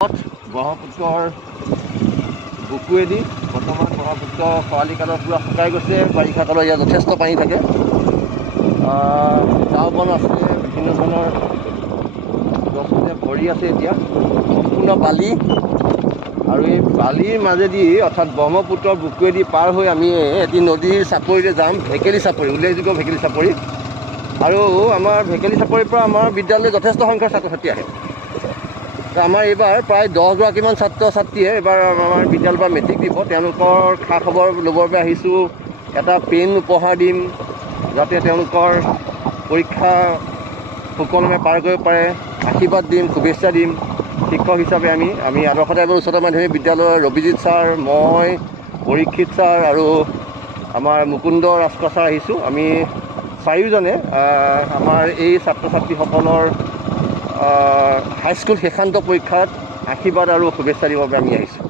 ব্ৰহ্মপুত্ৰৰ বুকুৱেদি বৰ্তমান ব্ৰহ্মপুত্ৰ খৰালি কালত পূৰা শুকাই গৈছে। বাৰিষা কালত ইয়াত যথেষ্ট পানী থাকে। ঝাও বন আছে, বিভিন্ন ধৰণৰ গছতে ভৰি আছে। এতিয়া সম্পূৰ্ণ বালি, আৰু এই বালিৰ মাজেদি অৰ্থাৎ ব্ৰহ্মপুত্ৰৰ বুকুৱেদি পাৰ হৈ আমি এটি নদীৰ চাপৰিলৈ যাম, ভেকেলি চাপৰি, উল্লেখযোগ্য ভেকেলি চাপৰি। আৰু আমাৰ ভেকেলি চাপৰিৰ পৰা আমাৰ বিদ্যালয়লৈ যথেষ্ট সংখ্যাৰ ছাত্ৰ ছাত্ৰী আহে। আমাৰ এইবাৰ প্ৰায় 10গৰাকীমান ছাত্ৰ ছাত্ৰীয়ে এইবাৰ আমাৰ বিদ্যালয়ৰ পৰা মেট্ৰিক দিব। তেওঁলোকৰ খা খবৰ ল'বৰ বাবে আহিছোঁ। এটা পেন উপহাৰ দিম, যাতে তেওঁলোকৰ পৰীক্ষা সুকলমে পাৰ কৰিব পাৰে। আশীৰ্বাদ দিম, শুভেচ্ছা দিম। শিক্ষক হিচাপে আমি আদৰ্শতাইবোৰ উচ্চতৰ মাধ্যমিক বিদ্যালয়ৰ ৰবিজিৎ ছাৰ, মই, পৰীক্ষিত ছাৰ আৰু আমাৰ মুকুন্দ ৰাজখোৱা ছাৰ আহিছোঁ। আমি চাৰিওজনে আমাৰ এই ছাত্ৰ ছাত্ৰীসকলৰ হাইস্কুল শেষান্ত পৰীক্ষাত আশীৰ্বাদ আৰু শুভেচ্ছা দিবৰ বাবে আমি আহিছোঁ।